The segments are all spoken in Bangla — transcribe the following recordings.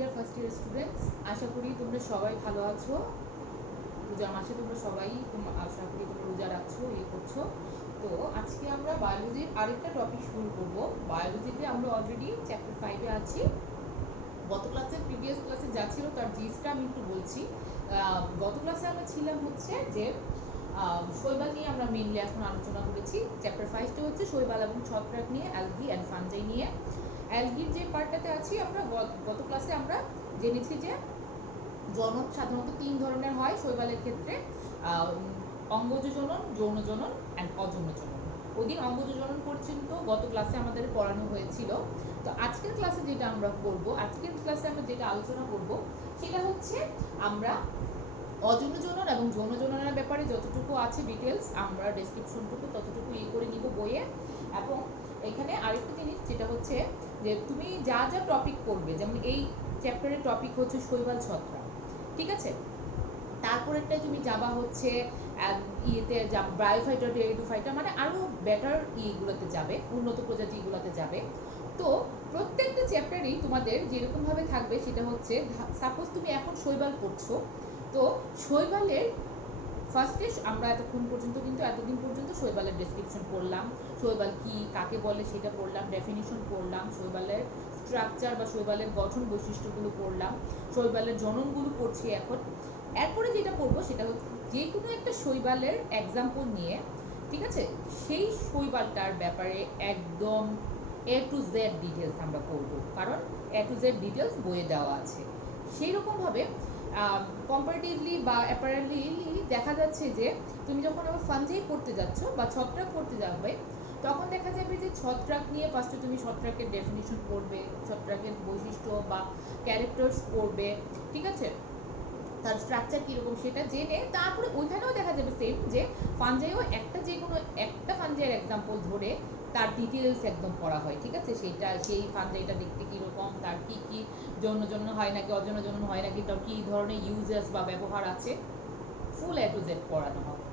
ডিয়ার ফার্স্ট ইয়ার স্টুডেন্টস, আশা করি তোমরা সবাই ভালো আছো। রোজার মাসে তোমরা সবাই আশা করি তোমরা রোজা রাখছো, করছো। তো আজকে আমরা বায়োলজির আরেকটা টপিক শুরু করব। বায়োলজিতে আমরা অলরেডি চ্যাপ্টার 5-এ আছি। গত ক্লাসে প্রিভিয়াস ক্লাসে যা ছিল তার জিসটা আমি একটু বলছি। গত ক্লাসে আমরা ছিলাম হচ্ছে যে শৈবাল নিয়ে আমরা মেইনলি এখন আলোচনা করেছি। চ্যাপ্টার 5টা হচ্ছে শৈবাল এবং ছত্রাক নিয়ে, অ্যালগি অ্যান্ড ফাঞ্জাই নিয়ে। অ্যালগির যে পার্টটাতে আছি আমরা, গত ক্লাসে আমরা জেনেছি যে জনন সাধারণত 3 ধরনের হয় শৈবালের ক্ষেত্রে: অঙ্গজ জনন, যৌন জনন অ্যান্ড অযৌন জনন। ওই দিন অঙ্গজ জনন পর্যন্ত গত ক্লাসে আমাদের পড়ানো হয়েছিল। তো আজকের ক্লাসে যেটা আমরা করব, আজকের ক্লাসে আমরা যেটা আলোচনা করব সেটা হচ্ছে আমরা অযৌন জনন এবং যৌন জননের ব্যাপারে যতটুকু আছে ডিটেলস, আমরা ডেসক্রিপশনটুকু ততটুকু করে নিব বইয়ে। এবং এখানে আরেকটা জিনিস যেটা হচ্ছে যে তুমি যা যা টপিক করবে, যেমন এই চ্যাপ্টারের টপিক হচ্ছে শৈবাল ছত্রাক, ঠিক আছে। তারপরেরটায় তুমি যাবা হচ্ছে ইয়েতে ব্রায়োফাইটা, টেরিডোফাইটা, মানে আরও বেটার ইয়েগুলোতে যাবে, উন্নত প্রজাতিগুলোতে যাবে। তো প্রত্যেকটা চ্যাপ্টারেই তোমাদের যেরকমভাবে থাকবে সেটা হচ্ছে, সাপোজ তুমি এখন শৈবাল পড়ছো, তো শৈবালের ফার্স্টে আমরা এতদিন পর্যন্ত শৈবালের ডেসক্রিপশন পড়লাম, শৈবাল কি কাকে বলে সেটা পড়লাম, ডেফিনিশন পড়লাম, শৈবালের স্ট্রাকচার বা শৈবালের গঠন বৈশিষ্ট্যগুলো পড়লাম, শৈবালের জননগুলো পড়ছি এখন। এরপরে যেটা পড়বো সেটা হচ্ছে যে কোনো একটা শৈবালের এক্সাম্পল নিয়ে, ঠিক আছে, সেই শৈবালটার ব্যাপারে একদম এ টু জেড ডিটেলস আমরা পড়বো, কারণ এ টু জেড ডিটেলস বইয়ে দেওয়া আছে। সেই রকমভাবে কম্পারেটিভলি বা অ্যাপারেন্টলি দেখা যাচ্ছে যে তুমি যখন আবার ফাঞ্জাই পড়তে যাচ্ছ বা ছত্রাক পড়তে যাবে, তখন দেখা যাবে যে ছত্রাক নিয়ে ফার্স্টে তুমি ছত্রাকের ডেফিনিশন পড়বে, ছত্রাকের বৈশিষ্ট্য বা ক্যারেক্টার্স পড়বে, ঠিক আছে, তার স্ট্রাকচার কীরকম সেটা জেনে তারপরে ওইখানেও দেখা যাবে সেম যে ফাঞ্জাইও যে কোনো একটা ফাঞ্জাইয়ের এক্সাম্পল ধরে তার ডিটেলস একদম পড়া হয়, ঠিক আছে। সেই ফাঞ্জাইটা দেখতে কীরকম, তার কী কী যৌন জন্য হয় নাকি অযৌন জন্য হয় নাকি, তার কী ধরনের ইউজেস বা ব্যবহার আছে, ফুল এ টু জেড পড়ানো হবে,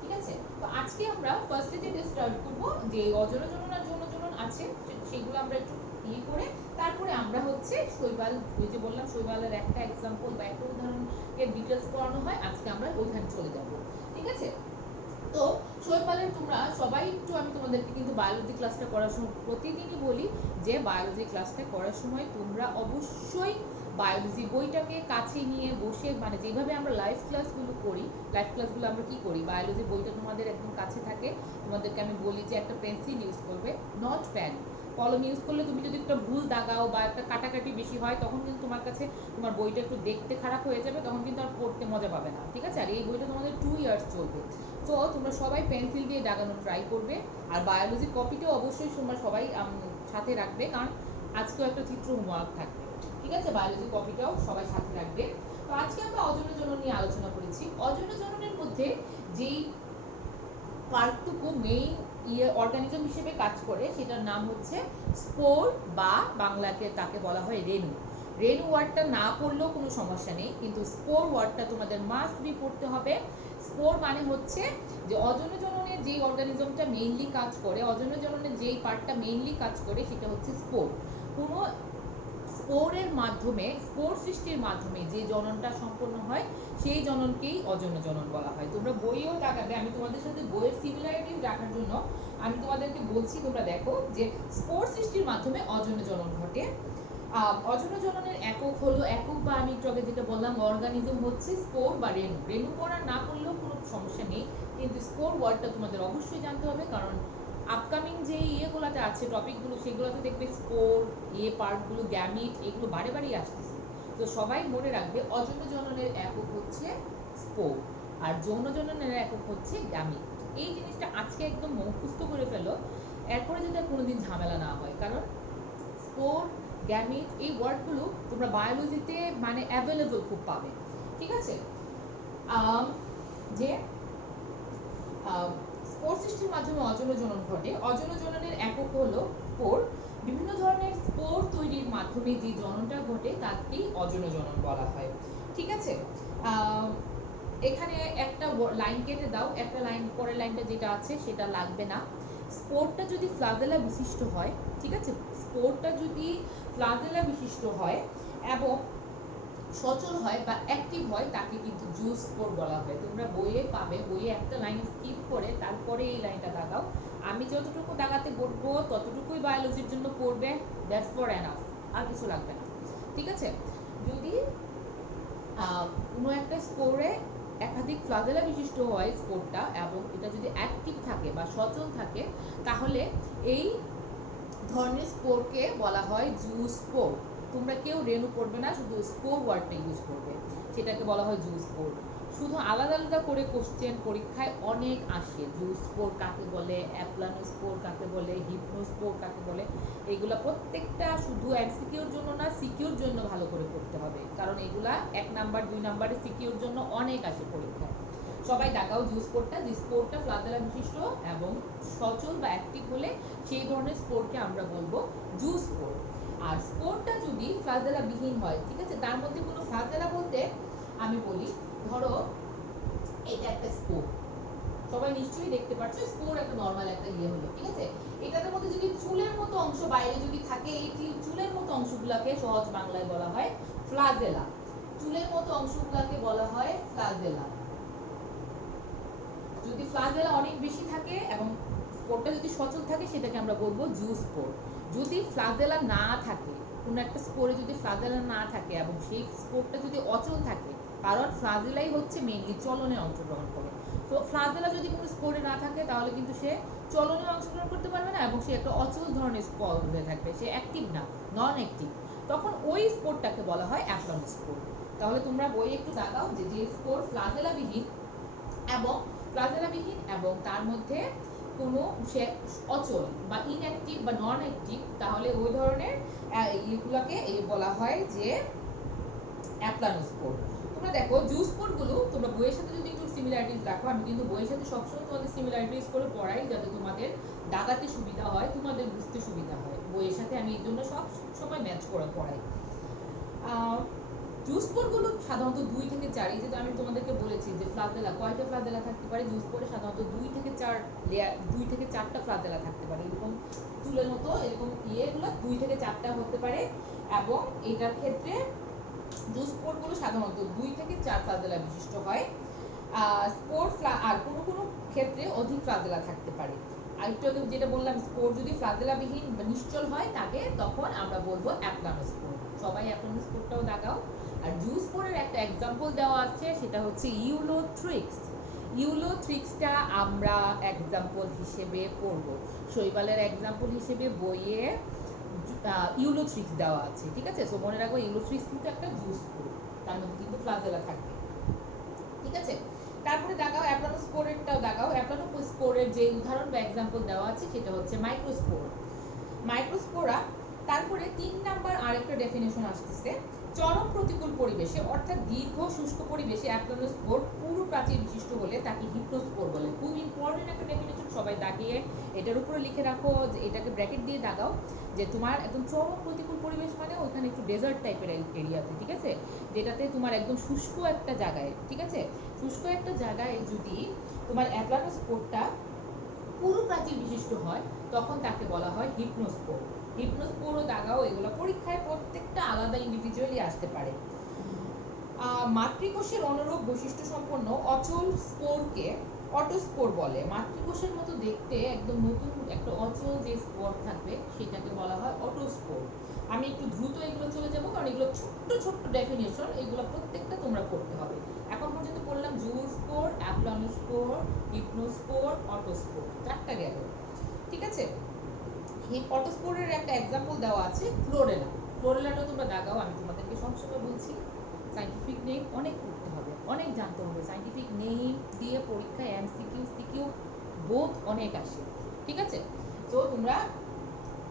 ঠিক আছে। তো আজকে আমরা ফার্স্টে যেটা স্টার্ট করবো, যে অযৌন জনন আর যৌন জনন আছে সেগুলো আমরা একটু করে তারপরে আমরা হচ্ছে শৈবাল, ওই যে বললাম শৈবালের একটা এক্সাম্পল বা একটা উদাহরণের ডিটেলস পড়ানো হয়, আজকে আমরা ওইখানে চলে যাব, ঠিক আছে। তো শৈবালের তোমরা সবাই একটু, আমি তোমাদেরকে কিন্তু বায়োলজি ক্লাসটা করার সময় প্রতিদিনই বলি যে বায়োলজি ক্লাসটা করার সময় তোমরা অবশ্যই বায়োলজি বইটাকে কাছে নিয়ে বসে, মানে যেভাবে আমরা লাইভ ক্লাসগুলো করি, লাইভ ক্লাসগুলো আমরা কি করি, বায়োলজি বইটা তোমাদের একদম কাছে থাকে। তোমাদেরকে আমি বলি যে একটা পেন্সিল ইউজ করবে, নট পেন। কলম ইউজ করলে তুমি যদি একটা ভুল দাগাও বা একটা কাটাকাটি বেশি হয়, তখন কিন্তু তোমার কাছে তোমার বইটা একটু দেখতে খারাপ হয়ে যাবে, তখন কিন্তু আর পড়তে মজা পাবে না, ঠিক আছে। আর এই বইটা তোমাদের 2 ইয়ার্স চলবে। তো তোমরা সবাই পেন্সিল দিয়ে দাগানোর ট্রাই করবে। আর বায়োলজি কপিটাও অবশ্যই তোমরা সবাই সাথে রাখবে, কারণ আজকেও একটা চিত্র হোমওয়ার্ক থাকবে, ঠিক আছে। বায়োলজি কপিটাও সবাই সাথে রাখবে। তো আজকে আমরা অযৌন জনন নিয়ে আলোচনা করেছি। অযৌন জননের মধ্যে যেই পার্টটুকু মেইন অর্গানিজম হিসেবে কাজ করে সেটার নাম হচ্ছে স্পোর, বা বাংলাতে তাকে বলা হয় রেণু। রেণু ওয়ার্ডটা না পড়লেও কোনো সমস্যা নেই, কিন্তু স্পোর ওয়ার্ডটা তোমাদের মাস্ট বি পড়তে হবে। স্পোর মানে হচ্ছে যে অযৌন জননের যেই অর্গানিজমটা মেইনলি কাজ করে, অযৌন জননের যেই পার্টটা মেইনলি কাজ করে সেটা হচ্ছে স্পোর। কোনো স্পোরের মাধ্যমে, স্পোর সৃষ্টির মাধ্যমে যে জননটা সম্পন্ন হয় সেই জননকেই অযৌন জনন বলা হয়। তোমরা বইও দেখাবে, আমি তোমাদের সাথে বইয়ের সিমিলারিটিস রাখার জন্য আমি তোমাদেরকে বলছি, তোমরা দেখো যে স্পোর সৃষ্টির মাধ্যমে অযৌন জনন ঘটে। অযৌন জননের একক হলো, একক বা আমি একটু আগে যেটা বললাম অর্গানিজম হচ্ছে স্পোর বা রেণু। রেণু পড়া না পড়লেও কোনো সমস্যা নেই, কিন্তু স্পোর ওয়ার্ডটা তোমাদের অবশ্যই জানতে হবে, কারণ আপকামিং যে ইয়েগুলোতে আছে টপিকগুলো, সেগুলোতে দেখবে স্পোর, পার্টগুলো, গ্যামিট, এগুলো বারে বারেই আসতেছে। তো সবাই মনে রাখবে অযৌন জননের একক হচ্ছে স্পোর আর যৌন জননের একক হচ্ছে গ্যামিট। এই জিনিসটা আজকে একদম মুখস্থ করে ফেলো, এরপরে যাতে কোনোদিন ঝামেলা না হয়, কারণ স্পোর, গ্যামিট এই ওয়ার্ডগুলো তোমরা বায়োলজিতে মানে অ্যাভেলেবল খুব পাবে, ঠিক আছে। যে স্পোর সৃষ্টির মাধ্যমে অযৌন জনন ঘটে। অযৌন জননের একক হলো স্পোর। বিভিন্ন ধরনের স্পোর তৈরির মাধ্যমে যে জননটা ঘটে তাকেই অযৌন জনন বলা হয়, ঠিক আছে। এখানে একটা লাইন কেটে দাও, একটা লাইন, পরের লাইনটা যেটা আছে সেটা লাগবে না। স্পোরটা যদি ফ্লাজেলা বিশিষ্ট হয়, ঠিক আছে, স্পোরটা যদি ফ্লাজেলা বিশিষ্ট হয় এবং সচল হয় বা অ্যাক্টিভ হয় তাকে কিন্তু জুস স্পোর বলা হয়। তোমরা বইয়ে পাবে, বইয়ে একটা লাইন স্কিপ করে তারপরে এই লাইনটা দাগাও। আমি যতটুকু দাগাতে বলবো ততটুকুই বায়োলজির জন্য পড়বে, দ্যাটস ফর এনাফ, আর কিছু লাগবে না। ঠিক আছে? যদি কোনো একটা স্পোরে একাধিক ফ্লাজেলা বিশিষ্ট হয় স্পোরটা, এবং এটা যদি অ্যাক্টিভ থাকে বা সচল থাকে, তাহলে এই ধরনের স্পোরকে বলা হয় জুস স্পোর। তোমরা কেউ রেনু করবে না, শুধু স্পোর ওয়ার্ডটা ইউজ করবে, সেটাকে বলা হয় জুস স্পোর। শুধু আলাদা আলাদা করে কোশ্চেন পরীক্ষায় অনেক আসে, জুস স্পোর কাকে বলে, অ্যাপ্লানোস্পোর কাকে বলে, হিপনোস্পোর কাকে বলে। এগুলা প্রত্যেকটা শুধু এমসিকিউর জন্য না, সিকিউর জন্য ভালো করে পড়তে হবে, কারণ এগুলা 1 নাম্বার 2 নাম্বারের সিকিউর জন্য অনেক আসে পরীক্ষায়। সবাই দেখাও জুস স্পোরটা। যে স্পোরটা ফ্লাজেলা বিশিষ্ট এবং সচল বা অ্যাক্টিভ হলে সেই ধরনের স্পোরকে আমরা বলবো জুস স্পোর। আর স্পোরটা যদি ফ্লাজেলা বিহীন হয়, ঠিক আছে, তার মধ্যে কোনো ফ্লাজেলা বলতে আমি বলি, ধরো এটা একটা স্পোর, সবাই নিশ্চয়ই দেখতে পাচ্ছ, স্পোর একটা নরমাল একটা হলো, ঠিক আছে। এটার মধ্যে যদি চুলের মতো অংশ বাইরে যদি থাকে, এই চুলের মতো অংশগুলোকে সহজ বাংলায় বলা হয় ফ্লাজেলা। চুলের মতো অংশগুলোকে বলা হয় ফ্লাজেলা। যদি ফ্লাজেলা অনেক বেশি থাকে এবং স্পোরটা যদি সচল থাকে, সেটাকে আমরা বলবো জুস স্পোর। যদি ফ্লাজেলা না থাকে, কোনো একটা স্পোরে যদি ফ্লাজেলা না থাকে এবং সেই স্পোরটা যদি অচল থাকে, কারণ ফ্লাজেলাই হচ্ছে মেইনলি চলনে অংশগ্রহণ করে, তো ফ্লাজেলা যদি কোনো স্পোরে না থাকে তাহলে কিন্তু সে চলনে অংশগ্রহণ করতে পারবে না এবং সে একটা অচল ধরনের স্পোর হয়ে থাকবে, সে অ্যাক্টিভ না, নন অ্যাক্টিভ। তখন ওই স্পোরটাকে বলা হয় অ্যাপ্লানোস্পোর। তাহলে তোমরা বই একটু দেখাও যে যে স্পোর ফ্লাজেলাবিহীন এবং ফ্লাজেলাবিহীন এবং তার মধ্যে কোনো সে অচল বা ইনঅ্যাক্টিভ বা নন অ্যাক্টিভ, তাহলে ওই ধরনের এইগুলোকে বলা হয় যে অ্যাপ্লানোস্পোর। তোমরা দেখো জুস স্পোরগুলো তোমরা বইয়ের সাথে যদি একটু সিমিলারিটিস রাখো, আমি কিন্তু বইয়ের সাথে সবসময় তোমাদের সিমিলারিটিস করে পড়াই, যাতে তোমাদের দাগাতে সুবিধা হয়, তোমাদের বুঝতে সুবিধা হয়। বইয়ের সাথে আমি এই জন্য সব সময় ম্যাচ করে পড়াই। জুস স্পোরগুলো সাধারণত 2 থেকে 4, এই যে আমি তোমাদেরকে বলেছি যে ফ্লাজেলা কয়টা ফ্লাজেলা থাকতে পারে, জুস স্পোরে সাধারণত 2 থেকে 4 লেয়ার, 2 থেকে 4টা ফ্লাজেলা থাকতে পারে, এরকম চুলের মতো এরকম ইয়েগুলো 2 থেকে 4টা হতে পারে। এবং এটার ক্ষেত্রে জুস স্পোরগুলো সাধারণত 2 থেকে 4 ফ্লাজেলা বিশিষ্ট হয়। স্পোর আর কোনো কোনো ক্ষেত্রে অধিক ফ্লাজেলা থাকতে পারে। আর একটু আগে যেটা বললাম, স্পোর যদি ফ্লাজেলাবিহীন বা নিশ্চল হয় তাকে, তখন আমরা বলবো অ্যাপ্লানোস্পোর। সবাই অ্যাপ্লানোস্পোরটাও দেখাও। আর জুস স্পোরের একটা এক্সাম্পল দেওয়া আছে, সেটা হচ্ছে ইউলোথ্রিক্স। ইউলোথ্রিক্সটা আমরা এক্সাম্পল হিসেবে পড়ব, শৈবালের এক্সাম্পল হিসেবে বইয়ে ইউলোথ্রিক্স দেওয়া আছে, ঠিক আছে। সো মনে রাখবো ইউলোথ্রিক্স কিন্তু একটা জুস স্পোর, তার মধ্যে কিন্তু ফ্লাজেলা থাকবে, ঠিক আছে। তারপরে দেখাও অ্যাপ্লানোস্পোরেরটাও দেখাও। অ্যাপ্লানোস্পোরের যে উদাহরণ বা এক্সাম্পল দেওয়া আছে সেটা হচ্ছে মাইক্রোস্পোর, মাইক্রোস্পোরা। তারপরে 3 নাম্বার আরেকটা ডেফিনেশন আসছে, চরম প্রতিকূল পরিবেশে অর্থাৎ দীর্ঘ শুষ্ক পরিবেশে অ্যাপ্লানোস্পোর পুরু প্রাচীর বিশিষ্ট হলে তাকে হিপনোস্পোর বলে। খুব ইম্পর্টেন্ট একটা ডেফিনেশন, সবাই দাগিয়ে এটার উপরে লিখে রাখো, যে এটাকে ব্র্যাকেট দিয়ে দাগাও, যে তোমার একদম চরম প্রতিকূল পরিবেশ মানে ওখানে একটু ডেজার্ট টাইপের এরিয়াতে, ঠিক আছে, যেটাতে তোমার একদম শুষ্ক একটা জায়গায়, ঠিক আছে, শুষ্ক একটা জায়গায় যদি তোমার অ্যাপ্লানোস্পোরটা পুরু প্রাচীর বিশিষ্ট হয়, তখন তাকে বলা হয় হিপনোস্পোর। হিপনোস্পোরও দাগাও, এগুলো পরীক্ষায় প্রত্যেকটা আলাদা ইন্ডিভিজুয়ালি আসতে পারে। মাতৃকোষের অনুরূপ বৈশিষ্ট্য সম্পন্ন অচল স্পোরকে অটোস্পোর বলে। মাতৃকোষের মতো দেখতে একদম নতুন একটা অচল যে স্পোর থাকবে সেটাকে বলা হয় অটোস্পোর। আমি একটু দ্রুত এগুলো চলে যাব, কারণ এগুলো ছোট্ট ছোট্ট ডেফিনেশন, এগুলো প্রত্যেকটা তোমরা করতে হবে। এখন পর্যন্ত পড়লাম জুস স্পোর, অ্যাপ্লানোস্পোর, হিপনোস্পোর, অটোস্পোর, 4টা গেল, ঠিক আছে। অটোস্পোরের একটা এক্সাম্পল দেওয়া আছে ক্লোরেলা। ক্লোরেলাটা তোমরা দাগাও, আমি তোমাদেরকে সবসময় বলছি সাইন্টিফিক নেম অনেক পড়তে হবে, অনেক জানতে হবে। সাইন্টিফিক নেম দিয়ে পরীক্ষায় এমসিকিউ সিকিউ বোথ অনেক আসে, ঠিক আছে। তো তোমরা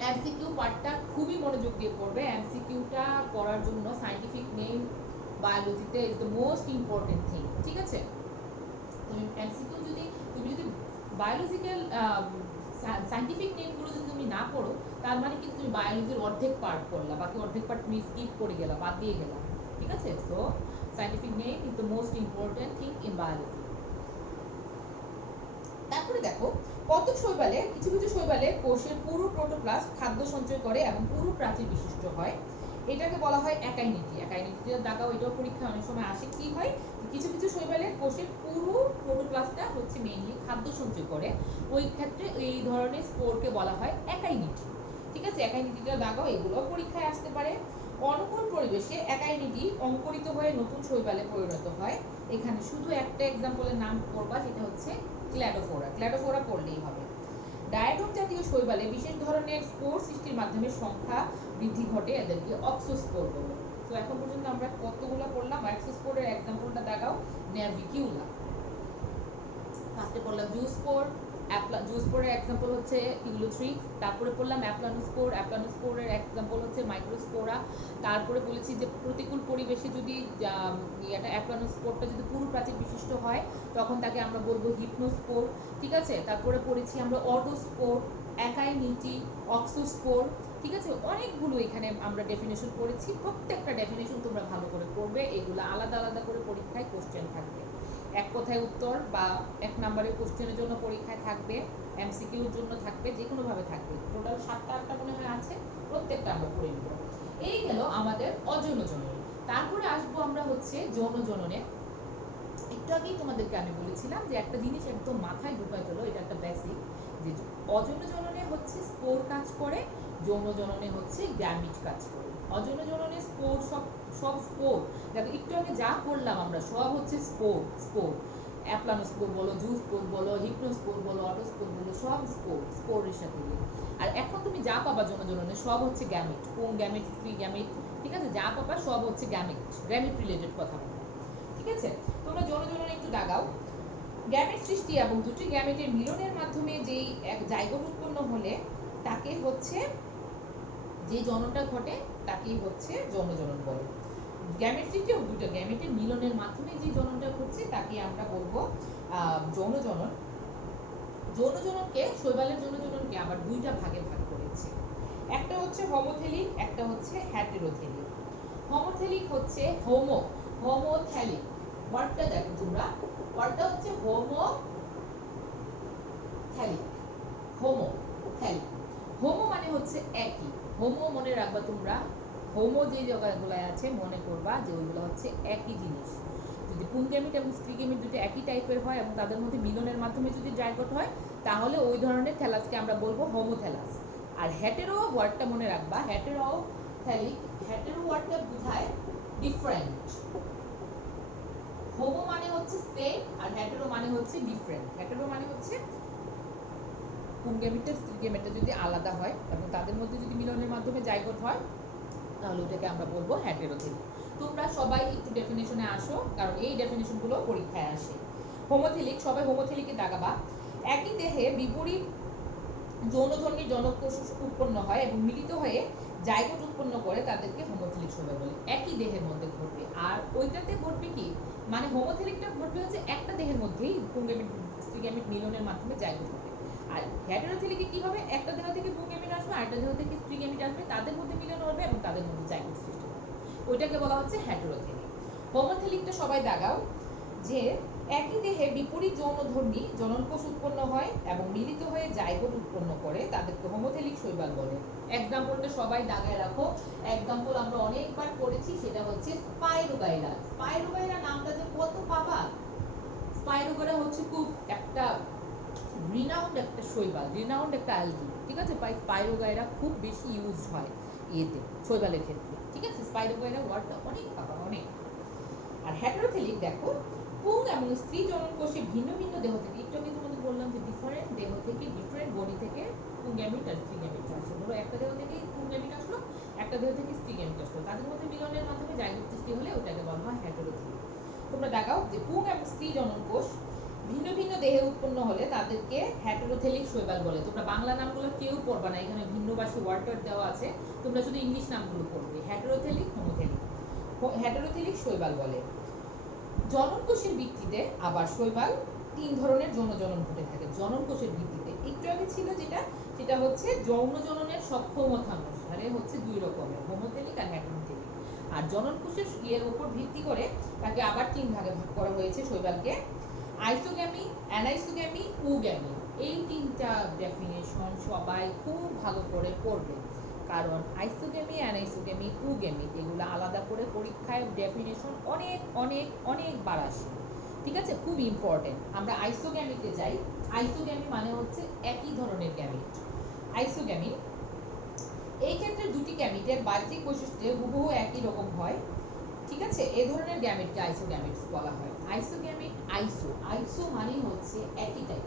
এমসিকিউ পার্টটা খুবই মনোযোগ দিয়ে পড়বে। এমসিকিউটা পড়ার জন্য সাইন্টিফিক নেম বায়োলজিতে is the most important thing, ঠিক আছে। তুমি এমসিকিউ যদি তুমি যদি বায়োলজিক্যাল সাইন্টিফিক নেমগুলো যদি তুমি না পড়ো, তার মানে কিন্তু তুমি বায়োলজির অর্ধেক পার্ট পড়লা, বাকি অর্ধেক পার্ট তুমি স্কিপ করে গেলা, বাদ দিয়ে গেলা, ঠিক আছে। So scientific name is the most important thing in biology. তারপরে দেখো, কত শৈবালে, কিছু কিছু শৈবালে কোষের পুরো প্রোটোপ্লাস্ট খাদ্য সঞ্চয় করে এবং পুরো প্রাচীর বিশিষ্ট হয়। এটাকে বলা হয় একাইনিটি। একাইনিটিটা দাগাও, এটাও পরীক্ষা অনেক সময় আসে। কি হয়, কিছু কিছু শৈবালের কোষের পুরো প্রোটোপ্লাস্টটা হচ্ছে মেইনলি খাদ্য সঞ্চয় করে, ওই ক্ষেত্রে এই ধরনের স্পোরকে বলা হয় একাইনিটি। ঠিক আছে, একাইনিটিটা দাগাও, এগুলো পরীক্ষায় আসতে পারে। অনুকূল পরিবেশে একাইনিটি অঙ্কুরিত হয়ে নতুন শৈবালে পরিণত হয়। এখানে শুধু একটা এক্সাম্পলের নাম করবা, সেটা হচ্ছে ক্ল্যাডোফোরা। ক্ল্যাডোফোরা পড়লেই হবে। ডায়াটম জাতীয় শৈবালে বিশেষ ধরনের স্পোর সৃষ্টির মাধ্যমে সংখ্যা বৃদ্ধি ঘটে, এদেরকে অক্সোস্পোর বলে। তো এখন পর্যন্ত আমরা কতগুলো পড়লাম? অক্সোস্পোরের এক্সাম্পলটা দেখাও। নেভিকিউলা। ফার্স্টে পড়লাম জুস্পোর। জুস্পোরের এক্সাম্পল হচ্ছে ইউলোথ্রিক্স। তারপরে পড়লাম অ্যাপ্লানোস্পোর। অ্যাপ্লানোস্পোরের এক্সাম্পল হচ্ছে মাইক্রোস্পোরা। তারপরে বলেছি যে প্রতিকূল পরিবেশে যদি এটা অ্যাপ্লানোস্পোরটা যদি পুরু প্রাচীর বিশিষ্ট হয়, তখন তাকে আমরা বলবো হিপনোস্পোর। ঠিক আছে, তারপরে পড়েছি আমরা অটোস্পোর, একাইনিটি, অক্সোস্পোর। ঠিক আছে, অনেকগুলো এখানে আমরা ডেফিনেশন করেছি। প্রত্যেকটা ডেফিনেশন তোমরা ভালো করে পড়বে, এগুলো আলাদা আলাদা করে পরীক্ষায় কোশ্চেন থাকবে। এক কথায় উত্তর বা এক নম্বরের কোশ্চেনের জন্য পরীক্ষায় থাকবে, এমসিকিউর জন্য থাকবে, যে কোনোভাবে থাকবে। টোটাল 7টা 8টা মনে হয় আছে, প্রত্যেকটা আমরা পড়ে নিব। এই গেল আমাদের অযৌন জননী। তারপরে আসবো আমরা হচ্ছে যৌন জননে। একটু আগেই তোমাদেরকে আমি বলেছিলাম যে একটা জিনিস একদম মাথায় ঢুকাই ফেলো, এটা একটা বেসিক, যে অযৌন জননে হচ্ছে স্পোর কাজ করে, যৌন জননে হচ্ছে গ্যামিট কাজ করে। অযৌন জননে স্পোর সব স্পোর, দেখো একটু আগে যা করলাম আমরা সব হচ্ছে স্পোর। স্পোর অ্যাপ্লানোস্পোর বলো, জুস্পোর বলো, হিপনোস্পোর বলো, অটোস্পোর বলো, সব স্পোর, স্পোরের সাথে। আর এখন তুমি যা পাবা যৌন জননে সব হচ্ছে গ্যামিট, পুং গ্যামিট, স্ত্রী গ্যামিট। ঠিক আছে, যা পাবা সব হচ্ছে গ্যামিট, গ্যামিট রিলেটেড কথা বলবো। ঠিক আছে, তোমরা যৌন জননে একটু দাগাও। গ্যামেট সৃষ্টি এবং দুটি গ্যামেটের মিলনের মাধ্যমে যেই এক জাইগোট উৎপন্ন হলে তাকে হচ্ছে, যে জননটা ঘটে তাকেই হচ্ছে যৌন জনন বলে। গ্যামেট সৃষ্টি এবং দুটো গ্যামেটের মিলনের মাধ্যমে যে জননটা ঘটছে তাকে আমরা বলবো যৌন জনন। যৌন জননকে, শৈবালের যৌন জননকে আবার দুইটা ভাগে ভাগ করেছে। একটা হচ্ছে হোমোথেলিক, একটা হচ্ছে হ্যাটেরোথেলিক। হোমোথেলিক হচ্ছে হোমোথেলিক ওয়ার্ডটা দেখো তোমরা, ওয়ার্ডটা হচ্ছে হোমোথেলিক। হোমোথেলিক, হোমো মানে হচ্ছে একই। হোমো মনে রাখবা তোমরা, হোমো যে জায়গাগুলো আছে মনে করবা যে ওইগুলো হচ্ছে একই জিনিস। যদি পুংগ্যামিট এবং স্ত্রীগ্যামিট দুটো একই টাইপের হয় এবং তাদের মধ্যে মিলনের মাধ্যমে যদি জাইগোট হয়, তাহলে ওই ধরনের থ্যালাসকে আমরা বলবো হোমোথ্যালাস। আর হেটেরো ওয়ার্ডটা মনে রাখবা, হেটেরোথেলিক, হেটেরো ওয়ার্ডটা বোঝায় ডিফারেন্ট। হোমো মানে হচ্ছে সেম আর হেটেরো মানে হচ্ছে ডিফারেন্ট। হেটেরো মানে হচ্ছে পুংগ্যামিটের স্ত্রীগ্যামিটটা যদি আলাদা হয় এবং তাদের মধ্যে যদি মিলনের মাধ্যমে জাইগোট হয়, তাহলে ওটাকে আমরা বলবো হ্যাটেরোথেলিক। তোমরা সবাই একটু ডেফিনেশনে আসো, কারণ এই ডেফিনেশনগুলো পরীক্ষায় আসে। হোমোথেলিক, সবাই হোমোথেলিকে দাগাবা। একই দেহে বিপরীত যৌনধর্মীর জনকোষ উৎপন্ন হয় এবং মিলিত হয়ে জাইগোট উৎপন্ন করে, তাদেরকে হোমোথেলিক শৈবাল বলে। একই দেহের মধ্যে ঘটবে, আর ওইটাতে ঘটবে কি, মানে হোমোথেলিকটা ঘটবে হচ্ছে একটা দেহের মধ্যেই পুংগ্যামিট স্ত্রীগ্যামিট মিলনের মাধ্যমে জাইগোট হবে। আর হেটেরোথেলিকে কি হবে, একটা দেহ থেকে পুংগ্যামিট আসবে, আরেকটা দেহ থেকে স্ত্রীগ্যামিট আসবে, তাদের মধ্যে মিলন হবে এবং তাদের মধ্যে জাইগোট সৃষ্টি হবে, ওইটাকে বলা হচ্ছে হেটেরোথেলিক। হোমোথেলিকটা সবাই দাগাও, যে একই দেহে বিপরীত যৌনধর্মী জননকোষ উৎপন্ন হয় এবং মিলিত হয়ে জাইগোট উৎপন্ন করে, তাদেরকে হোমোথেলিক শৈবাল বলে। এক্সাম্পলটা সবাই দাগায় রাখো। এক্সাম্পল আমরা অনেকবার পড়েছি, সেটা হচ্ছে স্পাইরোগাইরা। স্পাইরোগাইরা নামটা যে কত পাবা, স্পাইরোগাইরা হচ্ছে খুব একটা রিনাউন্ড একটা শৈবাল, রিনাউন্ড একটা অ্যালগি। ঠিক আছে, স্পাইরোগাইরা খুব বেশি ইউজ হয় এতে, শৈবালের ক্ষেত্রে। ঠিক আছে, স্পাইরোগাইরা ওয়ার্ডটা অনেক পাবা, অনেক। আর হেটেরোথেলিক দেখো, পুং এবং স্ত্রী জননকোষে ভিন্ন ভিন্ন দেহ থেকে, একটু আগে তোমাদের বললাম যে ডিফারেন্ট দেহ থেকে, ডিফারেন্ট বডি থেকে পুংগ্যামিট আর স্ত্রীগ্যামিট আসে। ধরো একটা দেহ থেকে পুংগ্যামিট আসলো, একটা দেহ থেকে স্ত্রীগ্যামিট আসলো, তাদের মধ্যে মিলনের মাধ্যমে জাইগোট সৃষ্টি হলে ওটাকে বলা হয় হেটেরোথেলিক। তোমরা দেখাও যে পুং এবং স্ত্রী জননকোষ ভিন্ন ভিন্ন দেহে উৎপন্ন হলে তাদেরকে হেটেরোথেলিক শৈবাল বলে। তোমরা বাংলা নামগুলো কেউ পড়বা না, এখানে ভিন্নভাষী ওয়ার্ড দেওয়া আছে, তোমরা শুধু ইংলিশ নামগুলো পড়বে, হেটেরোথেলিক, হোমোথেলিক। হেটেরোথেলিক শৈবাল বলে। জননকোষের ভিত্তিতে আবার শৈবাল 3 ধরনের যৌন জনন ঘটে থাকে। জননকোষের ভিত্তিতে একটু আগে ছিল যেটা, সেটা হচ্ছে যৌন জননের সক্ষমতা অনুসারে হচ্ছে 2 রকমের, হোমোথেলিক আর হেটেরোথেলিক। আর জননকোষের এর উপর ভিত্তি করে তাকে আবার 3 ভাগে ভাগ করা হয়েছে শৈবালকে, আইসোগ্যামি, অ্যানাইসোগ্যামি, উগ্যামি। এই 3টা ডেফিনেশন সবাই খুব ভালো করে পড়বে। কারণ আইসোগেমি, অ্যানাইসোগেমি, উগেমি এগুলো আলাদা করে পরীক্ষায় ডেফিনেশন অনেক অনেক অনেকবার আসে। ঠিক আছে, খুব ইম্পর্টেন্ট। আমরা আইসোগ্যামিতে যাই। আইসোগ্যামি মানে হচ্ছে একই ধরনের গ্যামিট। আইসোগ্যামি এই ক্ষেত্রে দুটি গ্যামিটের বাহ্যিক বৈশিষ্ট্যে হুবহু একই রকম হয়। ঠিক আছে, এই ধরনের গ্যামিটকে আইসোগ্যামিটস বলা হয়। আইসোগ্যামিট, আইসো মানেই হচ্ছে একই টাইপ।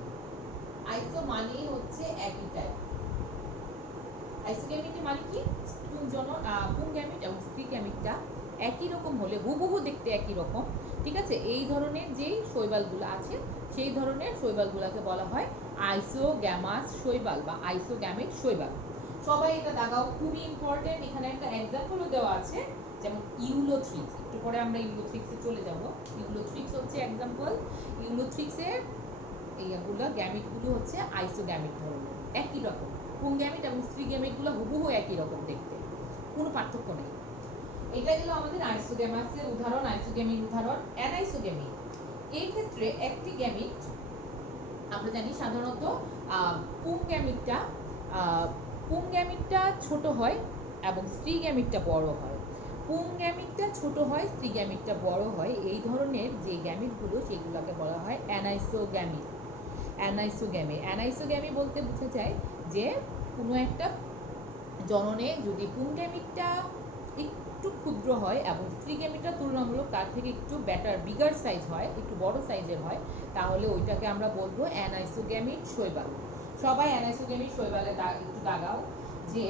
আইসো মানেই হচ্ছে একই টাইপ। আইসোগ্যামিটের মানে কি, পুং গ্যামিট এবং স্ত্রী গ্যামিটটা একই রকম হলে হুবহু দেখতে একই রকম। ঠিক আছে, এই ধরনের যেই শৈবালগুলো আছে সেই ধরনের শৈবালগুলোকে বলা হয় আইসোগ্যামাস শৈবাল বা আইসোগ্যামিট শৈবাল। সবাই এটা দাগাও, খুবই ইম্পর্টেন্ট। এখানে একটা এক্সাম্পলও দেওয়া আছে, যেমন ইউলোথ্রিক্স। একটু পরে আমরা ইউলোথ্রিক্সে চলে যাব। ইউলোথ্রিক্স হচ্ছে এক্সাম্পল। ইউলোথ্রিক্সের এইগুলো গ্যামিটগুলো হচ্ছে আইসোগ্যামিট ধরনের, একই রকম। পুং গ্যামিট এবং স্ত্রী গ্যামিটগুলো হুবহু একই রকম দেখতে, কোনো পার্থক্য নেই। এটা গেল আমাদের আইসোগ্যামাসের উদাহরণ, আইসোগ্যামির উদাহরণ। অ্যানাইসোগ্যামি এই ক্ষেত্রে একটি গ্যামিট, আমরা জানি সাধারণত পুং গ্যামিটটা ছোট হয় এবং স্ত্রী গ্যামিটটা বড় হয়। পুং গ্যামিটটা ছোট হয়, স্ত্রী গ্যামিটটা বড় হয়। এই ধরনের যে গ্যামিটগুলো সেগুলোকে বলা হয় অ্যানাইসোগ্যামি। অ্যানাইসোগ্যামি বলতে বোঝা যায় যে কোনো একটা জননে যদি পুং গ্যামিটটা একটু ক্ষুদ্র হয় এবং স্ত্রী গ্যামিটটা তুলনামূলক তার থেকে একটু বিগার সাইজ হয়, একটু বড় সাইজের হয়, তাহলে ওইটাকে আমরা বলবো অ্যানাইসোগ্যামিট শৈবাল। সবাই অ্যানাইসোগ্যামিট শৈবালে একটু দাগাও যে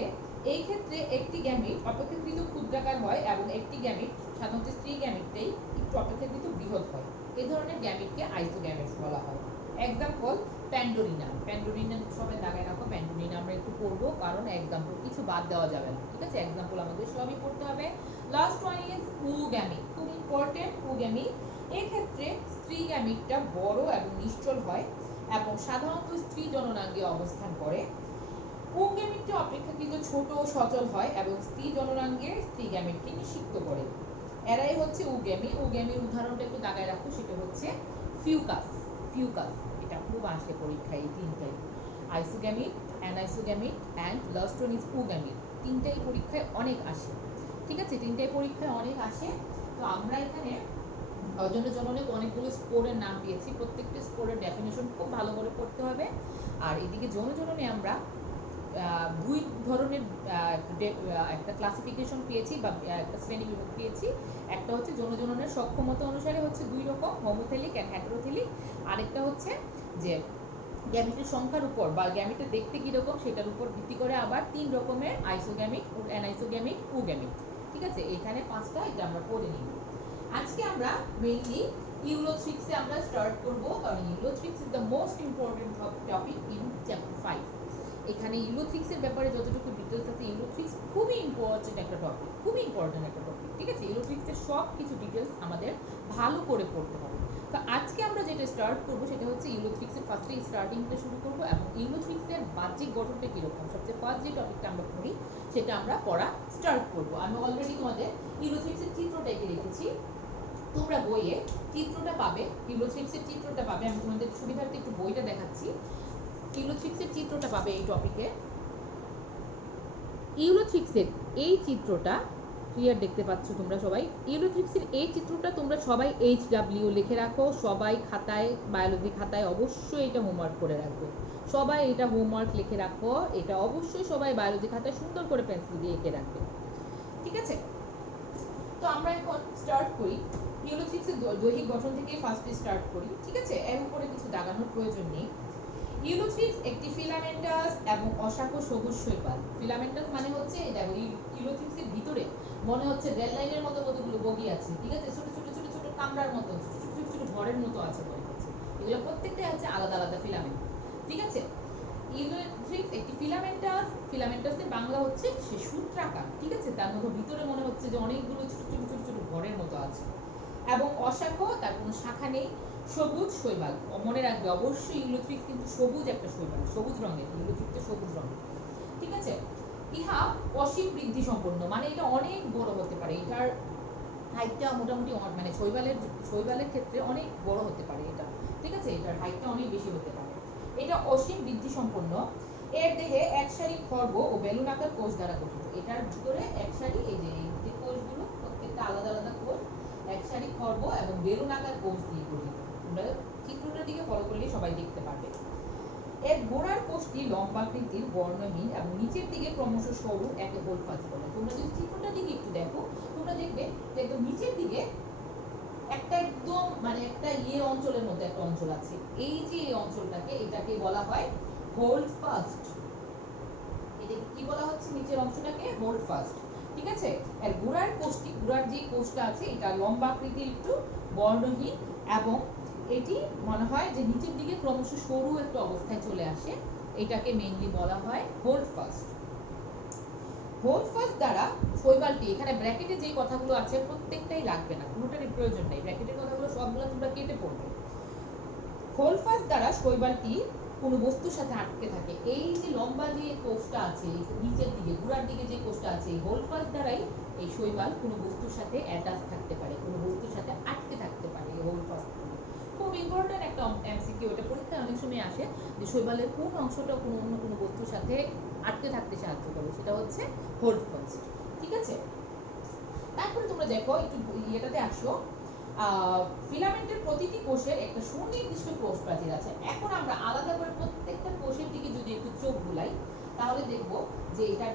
এই ক্ষেত্রে একটি গ্যামিট অপেক্ষাকৃত ক্ষুদ্রাকার হয় এবং একটি গ্যামিট, সাধারণত স্ত্রী গ্যামিটটাই একটু অপেক্ষাকৃত বৃহৎ হয়। এই ধরনের গ্যামিটকে আইসোগ্যামিটস বলা হয়। এক্সাম্পল প্যান্ডোরিনা। প্যান্ডোরিনা সবাই দাগায় রাখো। প্যান্ডোরিনা আমরা একটু পড়বো কারণ এক্সাম্পল কিছু বাদ দেওয়া যাবে না। ঠিক আছে, এক্সাম্পল আমাদের সবই পড়তে হবে। লাস্ট ওয়ান ইজ উগ্যামি, খুব ইম্পর্টেন্ট। উগ্যামি এই ক্ষেত্রে স্ত্রী গ্যামিটটা বড় এবং নিশ্চল হয় এবং সাধারণত স্ত্রী জননাঙ্গে অবস্থান করে। পুং গ্যামিটটা অপেক্ষাকৃত ছোট ও সচল হয় এবং স্ত্রী জননাঙ্গে স্ত্রী গ্যামিটকে নিষিক্ত করে। এরাই হচ্ছে উগ্যামি। উগ্যামির উদাহরণটা একটু দাগায় রাখো, সেটা হচ্ছে ফিউকাস। ফিউকাস এটা খুব আসে পরীক্ষায়, এই তিনটাই, আইসোগ্যামিট, অ্যানাইসোগ্যামিট অ্যান্ড লাস্ট ওয়ান ইজ উগ্যামিট। তিনটাই পরীক্ষায় অনেক আসে। ঠিক আছে, তিনটাই পরীক্ষায় অনেক আসে। তো আমরা এখানে অজন্য জননে অনেকগুলো স্পোরের নাম পেয়েছি, প্রত্যেকটা স্পোরের ডেফিনেশন খুব ভালো করে পড়তে হবে। আর এদিকে যৌন জননে আমরা দুই ধরনের একটা ক্লাসিফিকেশন পেয়েছি বা একটা শ্রেণীবিভাগ পেয়েছি। একটা হচ্ছে যৌন জননের সক্ষমতা অনুসারে হচ্ছে দুই রকম, হোমোথেলিক অ্যান্ড হেটেরোথেলিক। আরেকটা হচ্ছে যে গ্যামিটের সংখ্যার উপর বা গ্যামিটটা দেখতে কীরকম সেটার উপর ভিত্তি করে আবার তিন রকমের, আইসোগ্যামিট, অ্যানাইসোগ্যামিট, উগ্যামিট। ঠিক আছে, এখানে পাঁচটা, এটা আমরা পড়ে নিব। আজকে আমরা মেইনলি ইউলোথ্রিক্সে আমরা স্টার্ট করব, কারণ Ulothrix is the most important topic in chapter 5। এখানে ইউলোথ্রিক্সের ব্যাপারে যতটুকু ডিটেলস আছে, ইউলোথ্রিক্স খুবই ইম্পর্টেন্ট একটা টপিক, খুবই ইম্পর্টেন্ট একটা টপিক। ঠিক আছে, ইউলোথ্রিক্সের সব কিছু ডিটেলস আমাদের ভালো করে পড়তে হবে। তো আজকে আমরা যেটা স্টার্ট করব সেটা হচ্ছে ইউলোথ্রিক্সের ফার্স্টে স্টার্টিংটা শুরু করব এবং ইউলোথ্রিক্সের বাহ্যিক গঠনটা কীরকম, সবচেয়ে ফার্স্ট যে টপিকটা আমরা পড়ি সেটা আমরা পড়া স্টার্ট করব। আমি অলরেডি তোমাদের ইউলোথ্রিক্সের চিত্রটা এঁকে রেখেছি, তোমরা বইয়ে চিত্রটা পাবে, ইউলোথ্রিক্সের চিত্রটা পাবে। আমি তোমাদের সুবিধার্থে একটু বইটা দেখাচ্ছি। ইউলোথ্রিক্সের চিত্রটা পাবে এই টপিকে। ইউলোথ্রিক্সের এই চিত্রটা ক্লিয়ার দেখতে পাচ্ছ তোমরা সবাই। ইউলোথ্রিক্সের এই চিত্রটা তোমরা সবাই HW লিখে রাখো, সবাই খাতায়, বায়োলজি খাতায় অবশ্যই এটা হোমওয়ার্ক করে রাখবে। সবাই এটা হোমওয়ার্ক লিখে রাখো, এটা অবশ্যই সবাই বায়োলজি খাতায় সুন্দর করে পেন্সিল দিয়ে এঁকে রাখবে। ঠিক আছে, তো আমরা এখন স্টার্ট করি। ইউলোথ্রিক্সের দৈহিক গঠন থেকে ফার্স্টে স্টার্ট করি। ঠিক আছে, এর উপরে কিছু দাগানোর প্রয়োজন নেই। ইউলোথ্রিক্স একটি ফিলামেন্টাস এবং অশাখ সবুজ শৈবাল। ফিলামেন্টাস মানে হচ্ছে এটা, ইউলোথ্রিক্সের ভিতরে মনে হচ্ছে রেল লাইনের মতো কতগুলো বগি আছে। ঠিক আছে, ছোট ছোট ছোট ছোট কামড়ার মতো, ছোট ছোট ছোট ঘরের মতো আছে মনে হচ্ছে। এগুলো প্রত্যেকটাই হচ্ছে আলাদা আলাদা ফিলামেন্ট। ঠিক আছে, ইউলোথ্রিক্স একটি ফিলামেন্টাস। ফিলামেন্টাসের বাংলা হচ্ছে সে সূত্রাকার। ঠিক আছে, তার মধ্যে ভিতরে মনে হচ্ছে যে অনেকগুলো ছোট ছোট ছোট ছোট ঘরের মতো আছে এবং অশাখ, তার কোনো শাখা নেই। সবুজ শৈবাল, মনে রাখবে অবশ্যই ইউলোথ্রিক্স কিন্তু সবুজ একটা শৈবাল, সবুজ রঙের, ইউলোথ্রিক্সটা সবুজ রঙের। ঠিক আছে, ইহা অসীম বৃদ্ধি সম্পন্ন, মানে এটা অনেক বড় হতে পারে, এটার হাইটটা মোটামুটি মানে শৈবালের ক্ষেত্রে অনেক বড় হতে পারে এটা। ঠিক আছে, এটার হাইটটা অনেক বেশি হতে পারে। এটা অসীম বৃদ্ধি সম্পন্ন। এর দেহে এক সারি খর্ব ও বেলুনাকার কোষ দ্বারা গঠিত। এটার ভিতরে এক সারি, এই যে কোষগুলো প্রত্যেকটা আলাদা আলাদা কোষ, এক সারি খর্ব এবং বেলুনাকার কোষ দিয়ে গঠিত। তোমরা চিত্রটার দিকে ফলো করলে সবাই দেখতে পারবে। এর গোড়ার কোষটি লম্বাকৃতির, বর্ণহীন এবং নিচের দিকে ক্রমশ সরু, একে হোলফাস বলে। তোমরা যদি চিত্রটার দিকে একটু দেখো, তোমরা দেখবে যে একদম নিচের দিকে একটা একদম মানে একটা অঞ্চলের মধ্যে একটা অঞ্চল আছে। এই যে এই অঞ্চলটাকে, এটাকে বলা হয় হোল্ড ফাস্ট। এটাকে কি বলা হচ্ছে? নিচের অংশটাকে হোল্ড ফাস্ট। ঠিক আছে? আর গোড়ার কোষটি, গোড়ার যে কোষটা আছে এটা লম্বাকৃতির, একটু বর্ণহীন এবং এটি মনে হয় যে নিচের দিকে ক্রমশ সরু একটা অবস্থায় চলে আসে। এটাকে মেইনলি বলা হয় হোল্ড ফাস্ট। হোল ফাস্ট দ্বারা শৈবালটি, এখানে ব্র্যাকেটে যে কথাগুলো আছে প্রত্যেকটাই লাগবে না, কোনোটারই প্রয়োজন নেই, ব্র্যাকেটের কথাগুলো সবগুলো তোমরা কেটে পড়বে। হোল ফাস্ট দ্বারা শৈবালটি কোনো বস্তুর সাথে আটকে থাকে। এই যে লম্বা যে কোষটা আছে নিচের দিকে, গোড়ার দিকে যে কোষটা আছে, এই হোল ফাস্ট দ্বারাই এই শৈবাল কোনো বস্তুর সাথে অ্যাটাচ থাকতে পারে, কোনো বস্তুর সাথে আটকে থাকতে পারে। এই হোল ফাস্ট খুব ইম্পর্টেন্ট একটা এমসিকিউ, এটা পরীক্ষায় অনেক সময় আসে যে শৈবালের কোন অংশটা কোনো অন্য কোনো বস্তুর সাথে আটকে থাকতে সাহায্য করে, সেটা হচ্ছে হোল্ড ফাস্ট। ঠিক আছে? তারপরে তোমরা দেখো একটু ইয়েটাতে আসো, ফিলামেন্টের প্রতিটি কোষের একটা সুনির্দিষ্ট কোষ প্রাচীর আছে। এখন আমরা আলাদা করে প্রত্যেকটা কোষের দিকে যদি একটু চোখ বুলাই, তাহলে দেখব যে এটার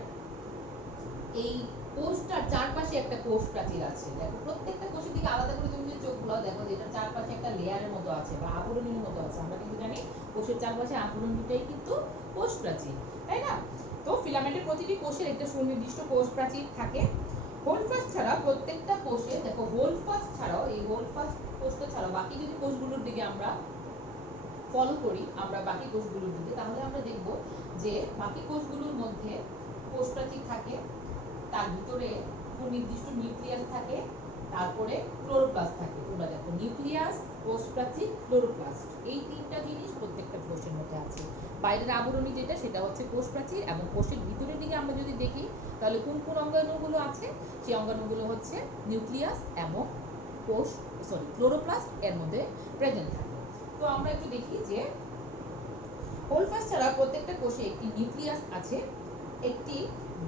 এই কোষটার চারপাশে একটা কোষ প্রাচীর আছে। দেখো প্রত্যেকটা কোষের দিকে আলাদা করে তুমি যদি চোখ বুলাও, দেখো যে এটার চারপাশে একটা লেয়ারের মতো আছে বা আবরণীর মতো আছে। আমরা কিন্তু জানি কোষের চারপাশে আবরণীটাই কিন্তু কোষ প্রাচীর, তাই না? তো ফিলামেন্টের প্রতিটি কোষের একটা সুনির্দিষ্ট কোষ প্রাচীর থাকে। হোল্ডফাস্ট ছাড়া প্রত্যেকটা কোষে, দেখো হোল্ডফাস্ট ছাড়াও, এই হোল্ডফাস্ট কোষটা ছাড়াও বাকি যদি কোষগুলোর দিকে আমরা ফলো করি, আমরা বাকি কোষগুলোর দিকে, তাহলে আমরা দেখব যে বাকি কোষগুলোর মধ্যে কোষ প্রাচীর থাকে, তার ভিতরে সুনির্দিষ্ট নিউক্লিয়াস থাকে, তারপরে ক্লোরোপ্লাস্ট থাকে। তোমরা দেখো নিউক্লিয়াস, কোষ প্রাচীর, ক্লোরোপ্লাস্ট, এই তিনটা জিনিস প্রত্যেকটা কোষের মধ্যে আছে। বাইরের আবরণী যেটা, সেটা হচ্ছে কোষ প্রাচীর, এবং কোষের ভিতরের দিকে আমরা যদি দেখি তাহলে কোন কোন অঙ্গাণুগুলো আছে, সেই অঙ্গাণুগুলো হচ্ছে নিউক্লিয়াস এবং ক্লোরোপ্লাস্ট এর মধ্যে প্রেজেন্ট থাকে। তো আমরা একটু দেখি যে হোল্ডফাস্ট ছাড়া প্রত্যেকটা কোষে একটি নিউক্লিয়াস আছে, একটি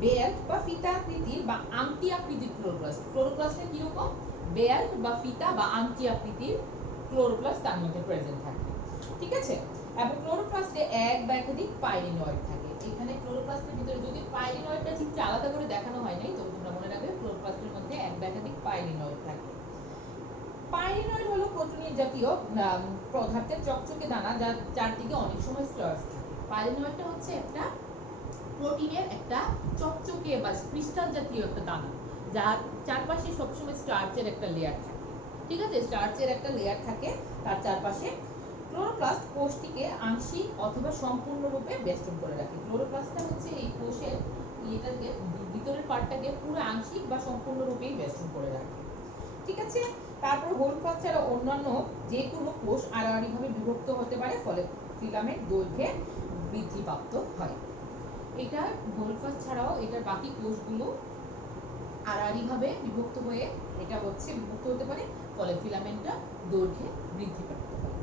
বেল্ট বা ফিতা আকৃতির বা আংটি আকৃতির ক্লোরোপ্লাস্ট। ক্লোরোপ্লাস্টে কি রকম? বেল্ট বা ফিতা বা আংটি আকৃতির ক্লোরোপ্লাস্ট তার মধ্যে প্রেজেন্ট থাকে। ঠিক আছে? এবং ক্লোরোপ্লাস্টে এক বা একাধিক পাইরিনয়েড থাকে। এখানে ক্লোরোপ্লাস্টের ভিতরে যদি পাইরিনয়েডটা চিত্রে আলাদা করে দেখানো হয় নাই, তবে তোমরা মনে রাখবে ক্লোরোপ্লাস্টের মধ্যে এক বা একাধিক পাইরিনয়েড থাকে। পাইরিনয়েড হলো প্রোটিন জাতীয় পদার্থের চকচকে দানা, যার চারদিকে অনেক সময় স্টার্চ থাকে। পাইরিনয়েডটা হচ্ছে একটা প্রোটিনের একটা চকচকে বা ক্রিস্টাল জাতীয় একটা দানা, যার চারপাশে সবসময় স্টার্চের একটা লেয়ার থাকে। ঠিক আছে? স্টার্চের একটা লেয়ার থাকে তার চারপাশে। ক্লোরোপ্লাস্ট কোষটিকে আংশিক অথবা সম্পূর্ণরূপে বেষ্টন করে রাখে। ক্লোরোপ্লাস্টটা হচ্ছে এই কোষের এটাকে, ভিতরের পার্টটাকে পুরো আংশিক বা সম্পূর্ণরূপেই বেষ্টন করে রাখে। ঠিক আছে? তারপর হোল্ডফাস্ট ছাড়া অন্যান্য যে কোনো কোষ আড়াআড়িভাবে বিভক্ত হতে পারে, ফলে ফিলামেন্ট দৈর্ঘ্যে বৃদ্ধিপ্রাপ্ত হয়। এটা হোল্ডফাস্ট ছাড়াও এটার বাকি কোষগুলো আড়াআড়িভাবে বিভক্ত হয়ে এটা হচ্ছে বিভক্ত হতে পারে, ফলে ফিলামেন্টটা দৈর্ঘ্যে বৃদ্ধিপ্রাপ্ত হয়।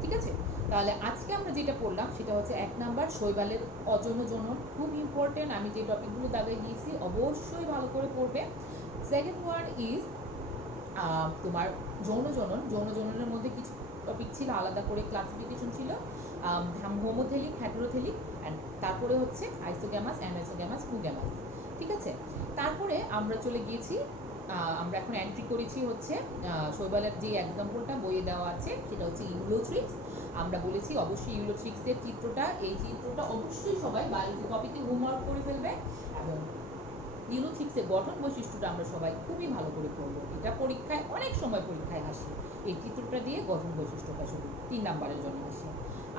ঠিক আছে? তাহলে আজকে আমরা যেটা পড়লাম সেটা হচ্ছে 1 নাম্বার শৈবালের অযৌন জনন, খুব ইম্পর্টেন্ট। আমি যে টপিকগুলো দাগাই দিয়েছি অবশ্যই ভালো করে পড়বে। সেকেন্ড ওয়ান ইজ তোমার যৌন জনন। যৌন জননের মধ্যে কিছু টপিক ছিল, আলাদা করে ক্লাসিফিকেশন ছিল, হোমোথেলিক, হেটেরোথেলিক, অ্যান্ড তারপরে হচ্ছে আইসোগ্যামাস, অ্যানাইসোগ্যামাস, টুগ্যামাস। ঠিক আছে? তারপরে আমরা চলে গিয়েছি, আমরা এখন এন্ট্রি করেছি হচ্ছে শৈবালের যে এক্সাম্পলটা বইয়ে দেওয়া আছে সেটা হচ্ছে ইউলোথ্রিক্স। আমরা বলেছি অবশ্যই ইউলোথ্রিক্সের চিত্রটা, এই চিত্রটা অবশ্যই সবাই বায়োলজি টপিকে হোমওয়ার্ক করে ফেলবে, এবং ইউলোথ্রিক্সের গঠন বৈশিষ্ট্যটা আমরা সবাই খুবই ভালো করে পড়বো। এটা পরীক্ষায় অনেক সময় পরীক্ষায় আসে, এই চিত্রটা দিয়ে গঠন বৈশিষ্ট্যটা শুধু 3 নাম্বারের জন্য আসে।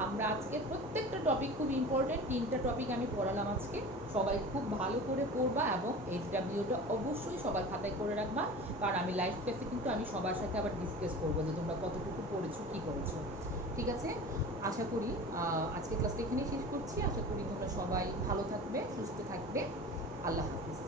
আমরা আজকে প্রত্যেকটা টপিক খুব ইম্পর্টেন্ট, 3টা টপিক আমি পড়ালাম আজকে, সবাই খুব ভালো করে পড়বা এবং এইচডব্লিউটা অবশ্যই সবাই খাতায় করে রাখবা, কারণ আমি লাইভ ক্লাসে কিন্তু আমি সবার সাথে আবার ডিসকাস করবো যে তোমরা কতটুকু পড়েছো, কি করেছো। ঠিক আছে? আশা করি আজকে ক্লাসটা এখানেই শেষ করছি। আশা করি তোমরা সবাই ভালো থাকবে, সুস্থ থাকবে। আল্লাহ হাফিজ।